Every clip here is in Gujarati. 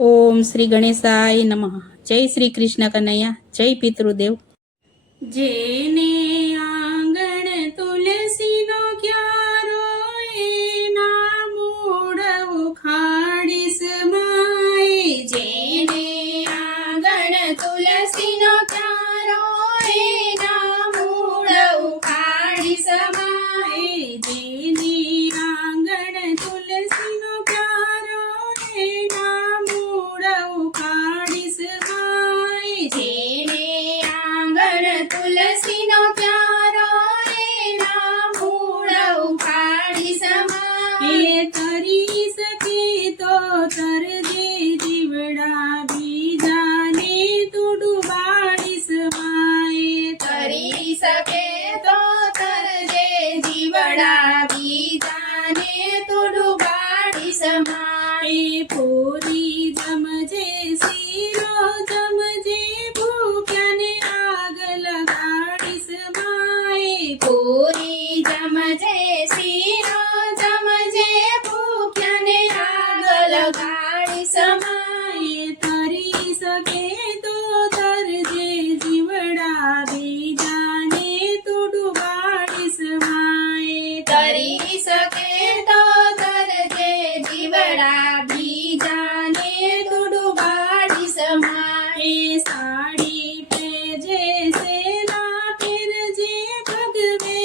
ઓમ શ્રી ગણેશાય નમઃ. જય શ્રી કૃષ્ણ કનૈયા, જય પિતૃદેવ. જેને આંગણ તુલસીનો ક્યારો એના મૂળ ઉખાડીશ માય. જેને આંગણ તુલસીનો ક્યારો એના મૂળ ઉખાડીશ માય. જેને આંગણ તુલસીનો ક્યારો એના મૂળ ઉખાડીશ માય. જેને આંગણ તુલસીનો ક્યારો એના મૂળ ઉખાડીશ માય. એ તરી શકે તો તરજે જીવડા બીજાને તું ડુબાડીશ માય. તરી શકે તો તરજે જીવડા બીજાને તું ડુબાડીશ માય. પૂરી જમજે શીરો જમજે ભૂખ્યાને આગ લગાડીશ માય. પૂરી જમજે શીરો જમજે ભૂખ્યાને આગ લગાડીશ માય. તરી શકે તો તરજે જીવડા બીજાને તું ડુબાડીશ માય. તરી શકે તો તરજે જીવડા બીજાને તું ડુબાડીશ માય. સાડી પહેરજે સેના પહેરજે ભગવે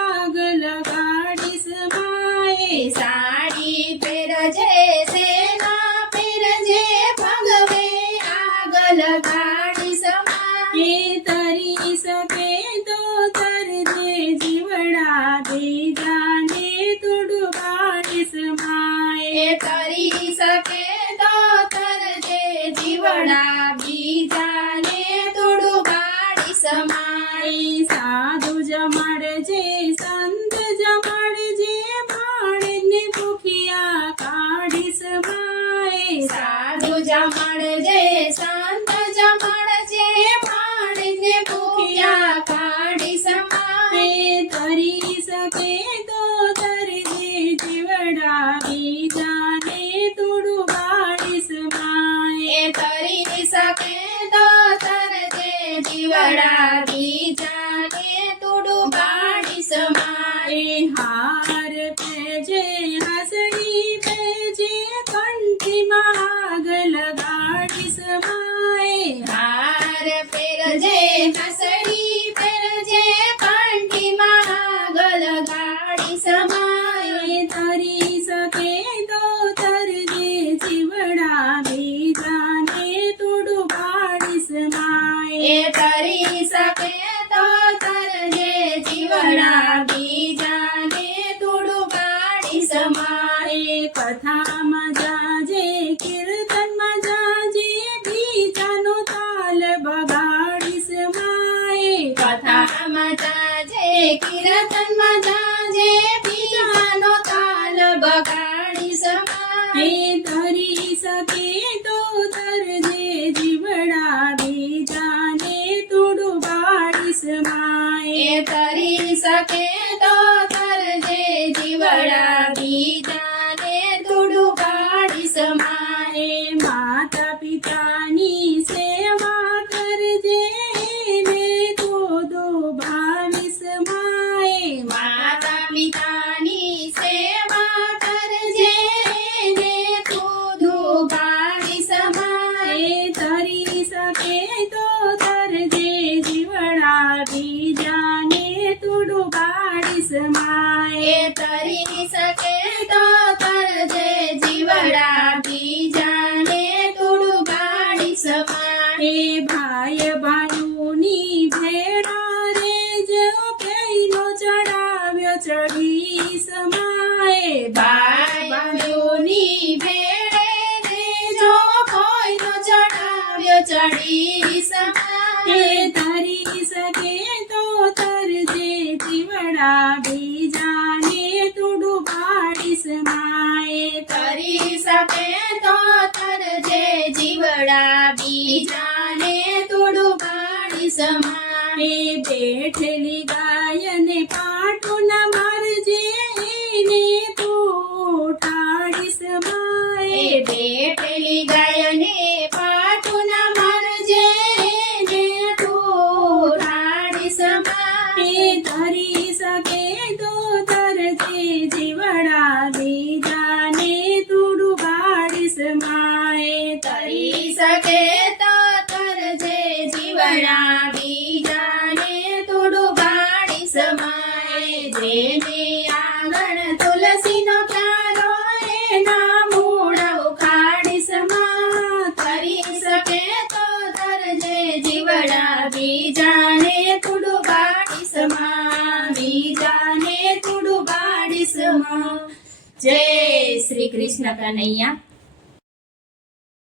આગ લગાડીશ માય. સાડી પહેરજે સેના પહેરજે ભગવે આગ લગાડીશ માય. તરી શકે તો તરજે જીવડા બીજાને તું ડુબાડીશ માય. તરી શકે તો તરજે જીવડા બીજાને તું ડુબાડીશ માય. સાધુ જમાડજે સંત જમાડજે ભાણેજને ભૂખ્યા કાઢીશ માય. સાધુ જમાડજે સંત જમાડજે ભાણેજને ભૂખ્યા કાઢીશ માય. તરી શકે તો તરજે જીવડા બીજાને તું ડુબાડીશ માય. તરી શકે તો તરજે જીવડા બીજાને તું ડુબાડીશ માય. હાર પહેરજે હસડી પહેરજે કંઠીમાં આગ લગાડીશ માય. હાર પહેરજે હસડી પહેરજે કંઠીમાં આગ લગાડીશ માય. તરી શકે તો તરજે જીવડા બીજાને તું ડુબાડીશ માય. તરી શકે તો તરજે જીવડા બીજાને તું ડુબાડીશ માય. કથામાં જાજે કીર્તનમાં જાજે બીજાનો તાલ બગાડીશ માય. કથામાં જાજે કીર્તનમાં જાજે બીજાનો તાલ બગાડીશ માય. તરી શકે તો તરજે જીવડા બીજાને તું ડુબાડીશ માય. તરી શકે તો તરજે જીવડા બીજાને તું ડુબાડીશ માય. માતા પિતાની સેવા કરજે ને તું દુભાવીશ માય. માતા પિતાની સેવા કરજે ને તું દુભાવીશ માય. તરી શકે તો તરજે જીવડા બીજાને તું ડુબાડીશ માય. તરી શકે તો તરજે જીવડા બીજાને તું ડુબાડીશ માય. ભાઈ ભાઈઓની ભેળા રેજ કઈનો ચડાવ્યો ચડીશ માય. ભાઈ ભાઈઓની ભેળે રેજો કોઈનો ચડાવ્યો ચડીશ માય. તરી શકે તો તરજે જીવડા બીજાને તું ડુબાડીશ માય. તરી શકે તો તરજે જીવડા બીજાને તું ડુબાડીશ માય. બેઠેલી ગાયને પાટું ના મારજે એને તું ઉઠાડીશ માય. બેઠેલી ગાયને જેને આંગણ તુલસીનો ક્યારો એના મૂળ ઉખાડીશ માં કરી શકે તો ધરજે જીવડા બીજાને તુડું બાડીશ માં બીજાને તુડું બાડીશ માં. જય શ્રી કૃષ્ણ કનૈયા.